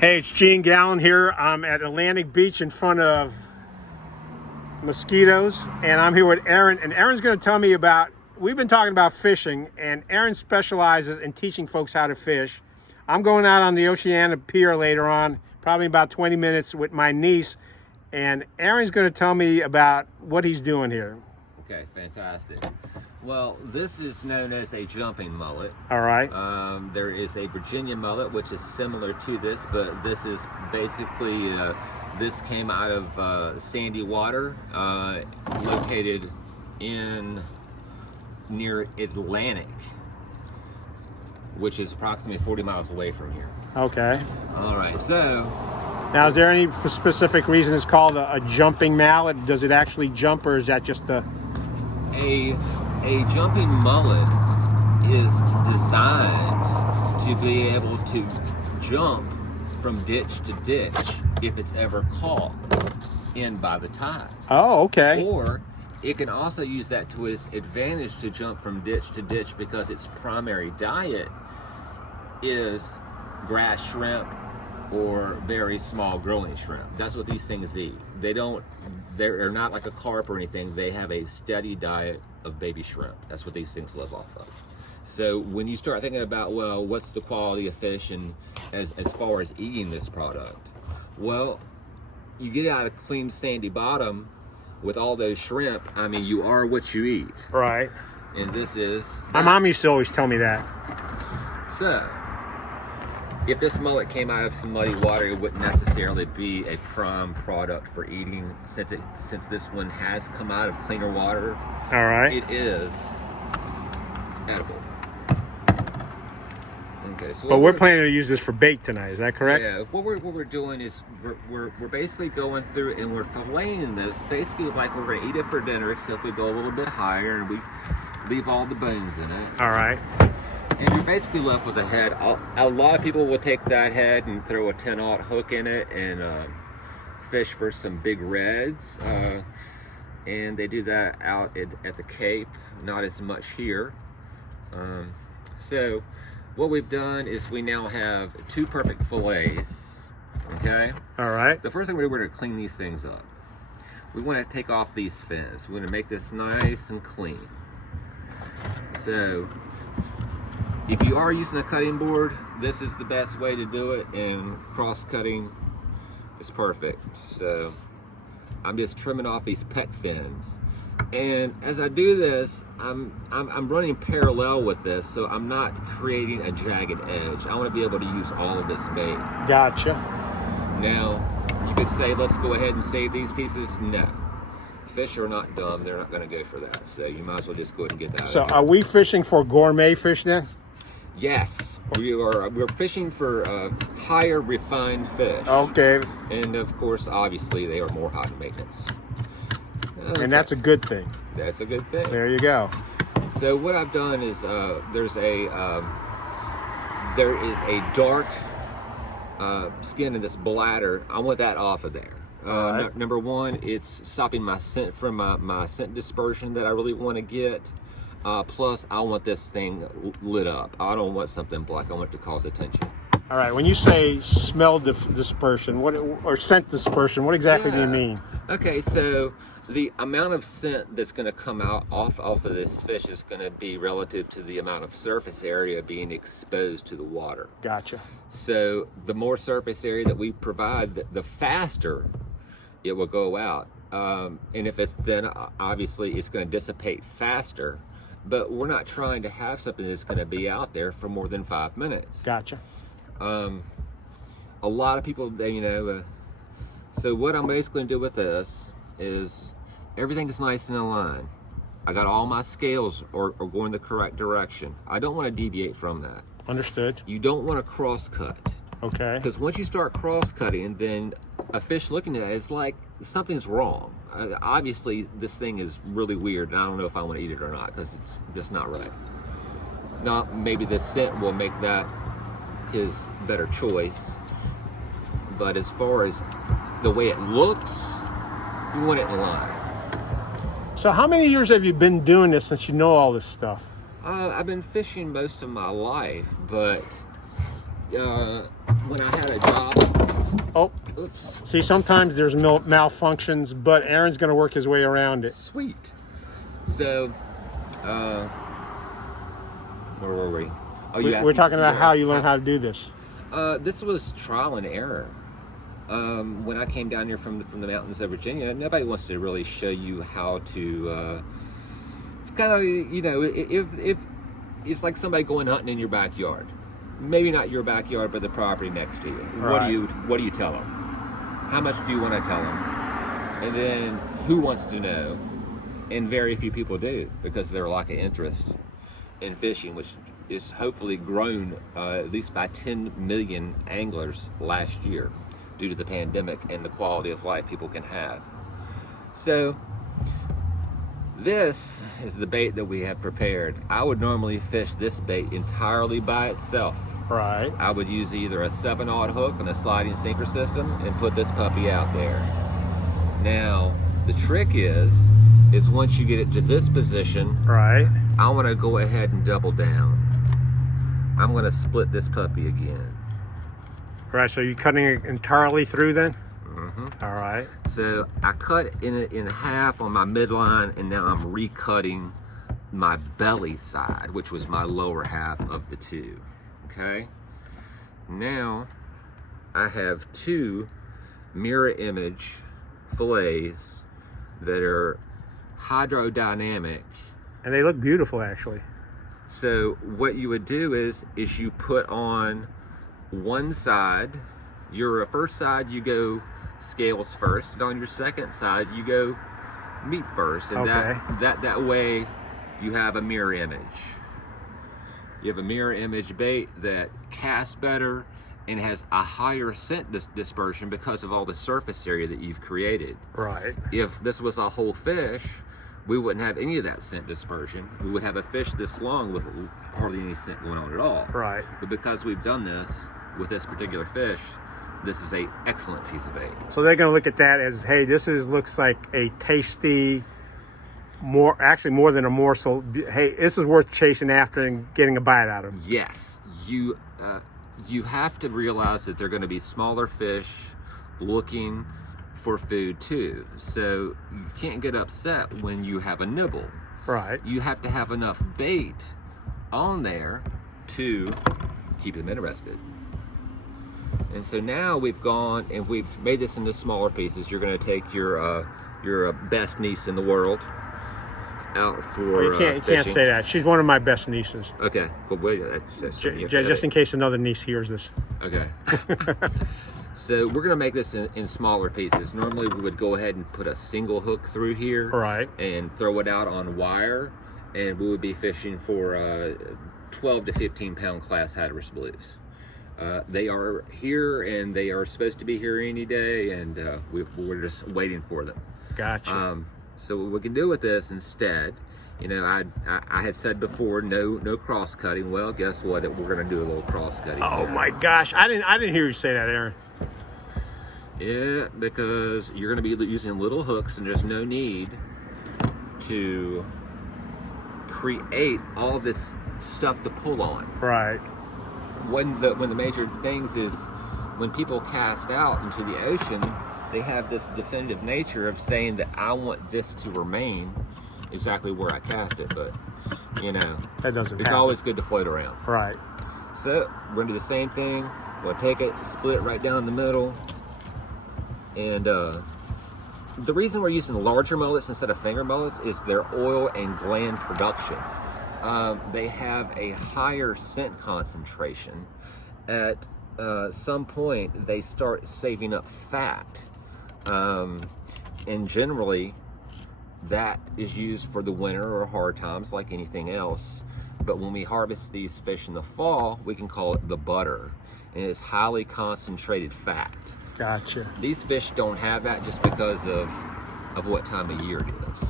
Hey, it's Galin here. I'm at Atlantic Beach in front of mosquitoes, and I'm here with Aaron. And Aaron's going to tell me about, we've been talking about fishing, and Aaron specializes in teaching folks how to fish. I'm going out on the Oceana Pier later on, probably about 20 minutes with my niece, and Aaron's going to tell me about what he's doing here. Okay, fantastic. Well, this is known as a jumping mullet. All right. There is a Virginia mullet, which is similar to this, but this is basically, this came out of sandy water, located near Atlantic, which is approximately 40 miles away from here. Okay. All right, so. Now, is there any specific reason it's called a jumping mallet? Does it actually jump, or is that just a jumping mullet is designed to be able to jump from ditch to ditch if it's ever caught in by the tide. Oh, okay. Or it can also use that to its advantage to jump from ditch to ditch because its primary diet is grass shrimp or very small growing shrimp. That's what these things eat. They're not like a carp or anything. They have a steady diet of baby shrimp. That's what these things live off of. So when you start thinking about, well, what's the quality of fish and as far as eating this product? Well, you get out a clean sandy bottom with all those shrimp. I mean, you are what you eat. Right. And this is... My mom used to always tell me that. So, if this mullet came out of some muddy water, it wouldn't necessarily be a prime product for eating. Since this one has come out of cleaner water, all right, it is edible. Okay, so but we're planning to use this for bait tonight. Is that correct? Yeah. What we're doing is we're basically going through and we're filleting this basically like we're going to eat it for dinner, except we go a little bit higher and we leave all the bones in it. All right. And you're basically left with a head. A lot of people will take that head and throw a 10-aught hook in it and fish for some big reds. And they do that out at the Cape, not as much here. So what we've done is we now have two perfect fillets, okay? All right. The first thing we're going to clean these things up. We want to take off these fins. We're going to make this nice and clean. So if you are using a cutting board, this is the best way to do it, and cross-cutting is perfect. So I'm just trimming off these pet fins. And as I do this, I'm running parallel with this, so I'm not creating a jagged edge. I want to be able to use all of this bait. Gotcha. Now, you could say, let's go ahead and save these pieces. No. Fish are not dumb. They're not going to go for that. So you might as well just go ahead and get that. So are we fishing for gourmet fish then? Yes, we're fishing for higher refined fish. Okay. And of course, obviously, they are more high maintenance. Okay. And that's a good thing. That's a good thing. There you go. So what I've done is there is a dark skin in this bladder. I want that off of there. Right. Number one, it's stopping my scent from my scent dispersion that I really want to get. Plus, I want this thing lit up. I don't want something black. I want it to cause attention. All right. When you say smell dispersion, or scent dispersion, what exactly do you mean? Okay, so the amount of scent that's going to come out off of this fish is going to be relative to the amount of surface area being exposed to the water. Gotcha. So the more surface area that we provide, the faster it will go out. And if it's then obviously it's going to dissipate faster. But we're not trying to have something that's going to be out there for more than 5 minutes. Gotcha. A lot of people, so what I'm basically going to do with this is everything is nice and in line. I got all my scales are going the correct direction. I don't want to deviate from that. Understood. You don't want to cross cut. Okay. Because once you start cross cutting, then a fish looking at it is like something's wrong. Obviously, this thing is really weird, and I don't know if I want to eat it or not because it's just not right. Now, maybe the scent will make that his better choice. But as far as the way it looks, you want it in line. So how many years have you been doing this since you know all this stuff? I've been fishing most of my life, but when I had a job. Oh, Oops. see, sometimes there's malfunctions, but Aaron's going to work his way around it. Sweet. So, where were we? Oh, We're talking about how you learn how to do this. This was trial and error. When I came down here from the mountains of Virginia, nobody wants to really show you how to. It's kind of, you know, if it's like somebody going hunting in your backyard, maybe not your backyard, but the property next to you. Right. What do you tell them? How much do you want to tell them? And then who wants to know? And very few people do, because there's a lack of interest in fishing, which is hopefully grown at least by 10 million anglers last year due to the pandemic and the quality of life people can have. So this is the bait that we have prepared. I would normally fish this bait entirely by itself. Right. I would use either a 7/0 hook and a sliding sinker system and put this puppy out there. Now, the trick is once you get it to this position, right, I want to go ahead and double down. I'm going to split this puppy again. Right, so you're cutting it entirely through then? Mm-hmm. All right. So I cut it in half on my midline, and now I'm recutting my belly side, which was my lower half of the two. Okay? Now I have two mirror image fillets that are hydrodynamic. And they look beautiful, actually. So what you would do is you put on one side, your first side you go scales first, and on your second side you go meat first, and okay. that way you have a mirror image. You have a mirror image bait that casts better and has a higher scent dispersion because of all the surface area that you've created. Right. If this was a whole fish, we wouldn't have any of that scent dispersion. We would have a fish this long with hardly any scent going on at all. Right. But because we've done this with this particular fish, this is an excellent piece of bait. So they're going to look at that as, hey, looks like a tasty, more than a morsel. Hey, this is worth chasing after and getting a bite out of. Yes, you have to realize that they're going to be smaller fish looking for food too. So you can't get upset when you have a nibble. Right. You have to have enough bait on there to keep them interested. And so now we've gone and we've made this into smaller pieces. You're going to take your best niece in the world out for you can't say that. She's one of my best nieces. Okay, cool. Wait, Just in case another niece hears this. Okay. So we're gonna make this in smaller pieces. Normally we would go ahead and put a single hook through here, right, and throw it out on wire, and we would be fishing for 12 to 15 pound class Hatteras blues. They are here, and they are supposed to be here any day, and we're just waiting for them. Gotcha. So what we can do with this instead, you know, I had said before, no cross cutting. Well, guess what? We're going to do a little cross cutting. Oh my gosh, I didn't hear you say that, Aaron. Yeah, because you're going to be using little hooks, and there's no need to create all this stuff to pull on. Right. One of the major things is when people cast out into the ocean, they have this definitive nature of saying that I want this to remain exactly where I cast it, but you know, that doesn't it's happen. always good to float around. Right. So we're gonna do the same thing. We're gonna take it, split it right down the middle, and the reason we're using larger mullets instead of finger mullets is their oil and gland production. They have a higher scent concentration. At some point, they start saving up fat. And generally, that is used for the winter or hard times like anything else. But when we harvest these fish in the fall, we can call it the butter. And it's highly concentrated fat. Gotcha. These fish don't have that just because of what time of year it is.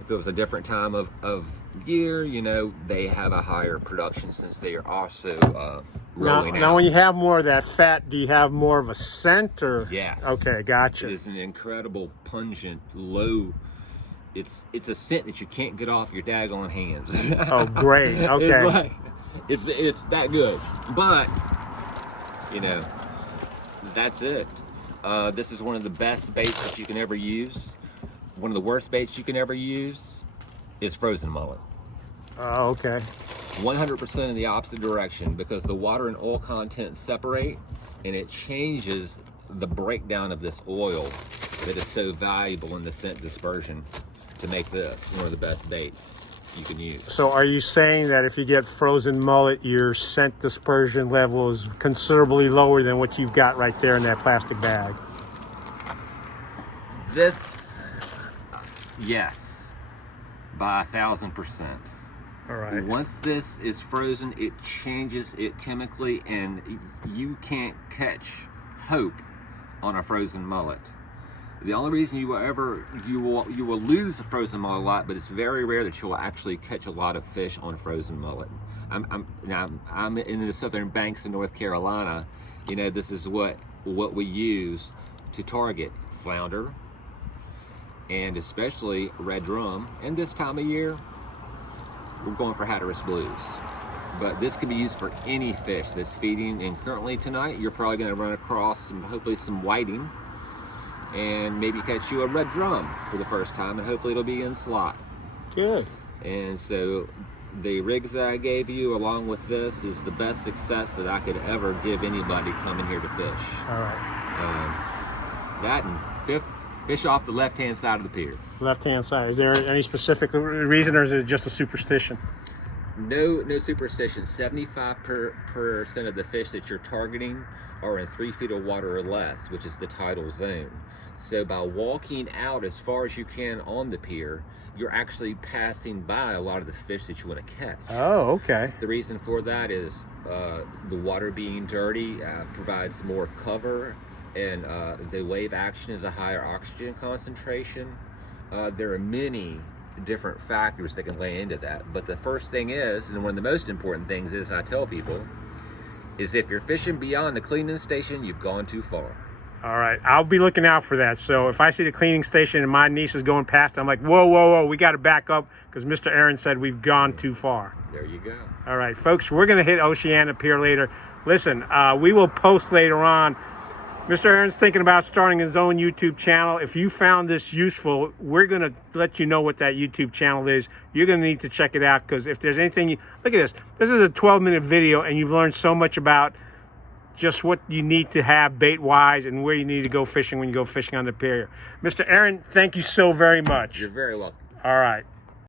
If it was a different time of year, you know, they have a higher production since they are also rolling out. Now, when you have more of that fat, do you have more of a scent, or? Yes. Okay, gotcha. It is an incredible, pungent, low. It's a scent that you can't get off your daggone hands. Oh, great. Okay. It's that good. But you know, that's it. This is one of the best baits that you can ever use. One of the worst baits you can ever use is frozen mullet. Oh, okay. 100% in the opposite direction, because the water and oil content separate, and it changes the breakdown of this oil that is so valuable in the scent dispersion to make this one of the best baits you can use. So are you saying that if you get frozen mullet, your scent dispersion level is considerably lower than what you've got right there in that plastic bag? This, yes, by 1,000%. All right. Once this is frozen, it changes it chemically, and you can't catch hope on a frozen mullet. The only reason you will lose a frozen mullet a lot, but it's very rare that you'll actually catch a lot of fish on frozen mullet. I'm in the southern banks of North Carolina. You know, this is what we use to target flounder, and especially red drum. And this time of year, we're going for Hatteras blues. But this can be used for any fish that's feeding. And currently tonight, you're probably going to run across hopefully some whiting, and maybe catch you a red drum for the first time, and hopefully it'll be in slot. Good. And so the rigs that I gave you along with this is the best success that I could ever give anybody coming here to fish. All right. That and fish off the left-hand side of the pier. Left-hand side. Is there any specific reason, or is it just a superstition? No superstition. 75% of the fish that you're targeting are in 3 feet of water or less, which is the tidal zone. So by walking out as far as you can on the pier, you're actually passing by a lot of the fish that you want to catch. Oh, okay. The reason for that is the water being dirty provides more cover, and the wave action is a higher oxygen concentration. There are many different factors that can lay into that, but the first thing is, and one of the most important things is, I tell people, is if you're fishing beyond the cleaning station, you've gone too far. All right, I'll be looking out for that. So if I see the cleaning station and my niece is going past, I'm like, whoa, whoa, whoa, we got to back up, because Mr. Aaron said we've gone too far. There you go. All right, folks, we're going to hit Oceana Pier later. Listen, we will post later on. Mr. Aaron's thinking about starting his own YouTube channel. If you found this useful, we're going to let you know what that YouTube channel is. You're going to need to check it out, because if there's anything, look at this. This is a 12-minute video, and you've learned so much about just what you need to have bait-wise and where you need to go fishing when you go fishing on the pier. Mr. Aaron, thank you so very much. You're very welcome. All right.